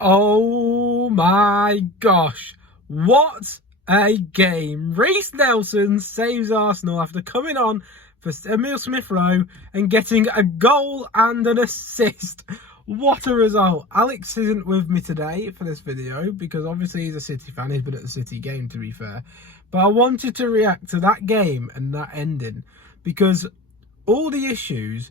Oh my gosh, what a game. Reece Nelson saves Arsenal after coming on for Emile Smith-Rowe and getting a goal and an assist. What a result. Alex isn't with me today for this video because obviously he's a City fan. He's been at the City game, to be fair. But I wanted to react to that game and that ending because all the issues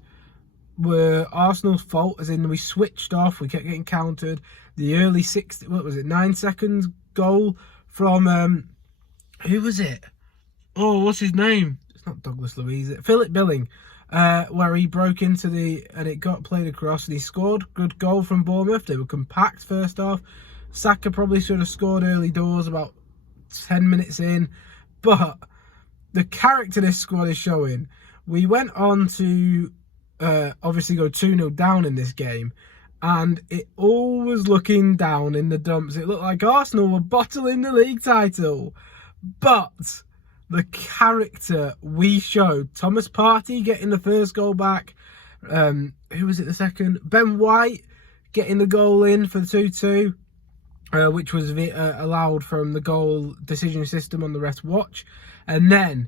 were Arsenal's fault, as in we switched off, we kept getting countered. The early 9 seconds goal from who was it? Oh, what's his name? It's not Douglas Luiz, Philip Billing, where he broke into and it got played across and he scored. Good goal from Bournemouth. They were compact first half. Saka probably should have scored early doors about 10 minutes in, but the character this squad is showing. We went on to obviously go 2-0 down in this game, and it all was looking down in the dumps. It looked like Arsenal were bottling the league title, but the character we showed, Thomas Partey getting the first goal back, who was it the second? Ben White getting the goal in for the 2-2, which was allowed from the goal decision system on the rest watch, and then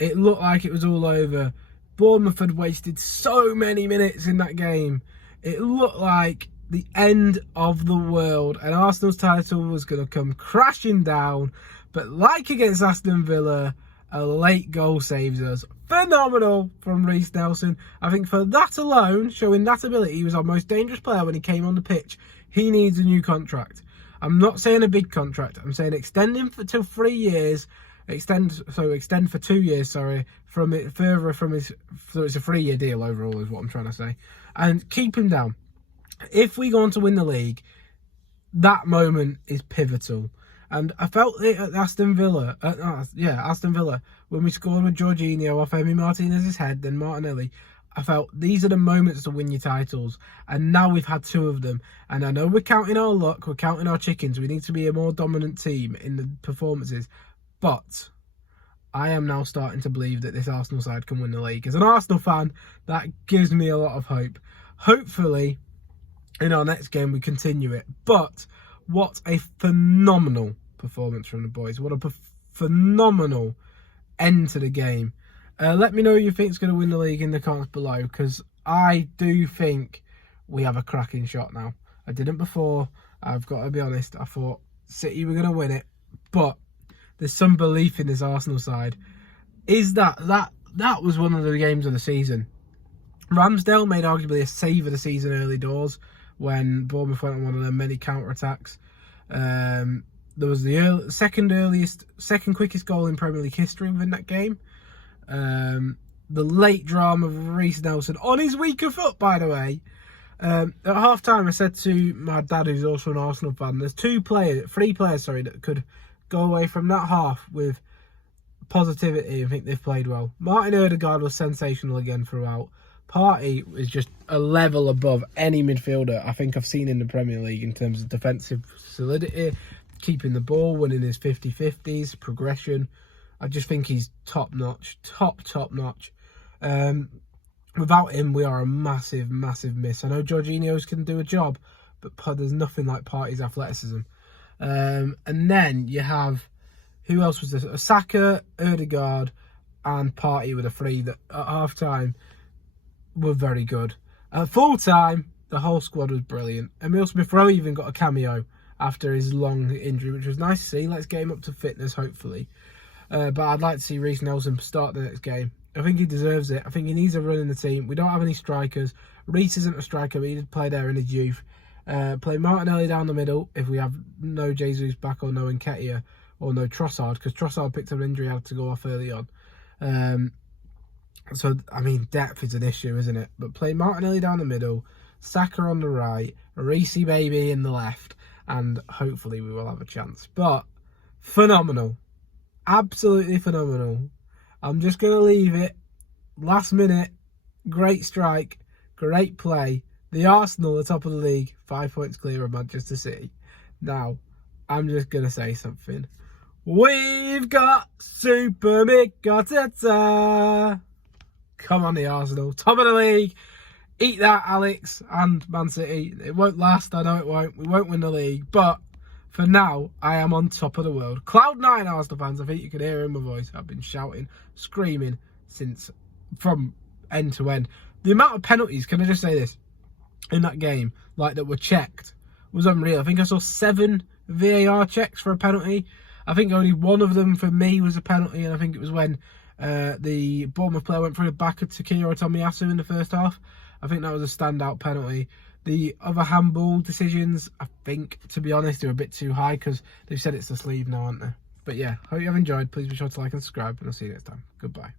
it looked like it was all over. Bournemouth had wasted so many minutes in that game. It looked like the end of the world and Arsenal's title was going to come crashing down. But like against Aston Villa, a late goal saves us. Phenomenal from Reece Nelson. I think for that alone, showing that ability, he was our most dangerous player when he came on the pitch. He needs a new contract. I'm not saying a big contract. I'm saying extend him to 3 years. Extend for 2 years, sorry, from it further from his, so it's a 3-year deal overall is what I'm trying to say, and keep him down. If we go on to win the league, that moment is pivotal, and I felt it at Aston Villa, Aston Villa, when we scored with Jorginho off Emi Martinez's head, then Martinelli. I felt these are the moments to win your titles, and now we've had 2 of them, and I know we're counting our luck, we're counting our chickens, we need to be a more dominant team in the performances. But I am now starting to believe that this Arsenal side can win the league. As an Arsenal fan, that gives me a lot of hope. Hopefully, in our next game, we continue it. But what a phenomenal performance from the boys. What a phenomenal end to the game. Let me know who you think is going to win the league in the comments below, because I do think we have a cracking shot now. I didn't before. I've got to be honest. I thought City were going to win it. But there's some belief in this Arsenal side. That was one of the games of the season. Ramsdale made arguably a save of the season early doors when Bournemouth went on one of their many counter-attacks. There was the second quickest goal in Premier League history within that game. The late drama of Reece Nelson on his weaker foot, by the way. At half-time, I said to my dad, who's also an Arsenal fan, there's 3 players, that could go away from that half with positivity and think they've played well. Martin Odegaard was sensational again throughout. Partey is just a level above any midfielder I think I've seen in the Premier League in terms of defensive solidity, keeping the ball, winning his 50-50s, progression. I just think he's top-notch, top-notch. Without him, we are a massive, massive miss. I know Jorginho's can do a job, but there's nothing like Partey's athleticism. And then you have, who else was there? Saka, Odegaard, and Partey were the 3 that at half time were very good. At full time, the whole squad was brilliant. Emile Smith-Rowe even got a cameo after his long injury, which was nice to see. Let's get him up to fitness, hopefully. But I'd like to see Reece Nelson start the next game. I think he deserves it. I think he needs a run in the team. We don't have any strikers. Reece isn't a striker, but he did play there in his youth. Play Martinelli down the middle if we have no Jesus back or no Nketiah or no Trossard, because Trossard picked up an injury, had to go off early on. So, I mean, depth is an issue, isn't it? But play Martinelli down the middle, Saka on the right, Reece baby in the left, and hopefully we will have a chance. But phenomenal. Absolutely phenomenal. I'm just going to leave it. Last minute, great strike, great play. The Arsenal are top of the league, 5 points clear of Manchester City. Now, I'm just going to say something. We've got Super Mick Arteta. Come on, the Arsenal. Top of the league. eat that, Alex and Man City. It won't last, I know it won't. We won't win the league, but for now, I am on top of the world. Cloud9 Arsenal fans, I think you can hear in my voice. I've been shouting, screaming from end to end. The amount of penalties, can I just say this, in that game, like that were checked, was unreal. I think I saw 7 VAR checks for a penalty. I think only one of them for me was a penalty, and I think it was when the Bournemouth player went through the back of Takiro Tomiyasu in the first half. I think that was a standout penalty. The other handball decisions, I think, to be honest, are a bit too high because they've said it's the sleeve now, aren't they? But yeah, hope you have enjoyed. Please be sure to like and subscribe, and I'll see you next time. Goodbye.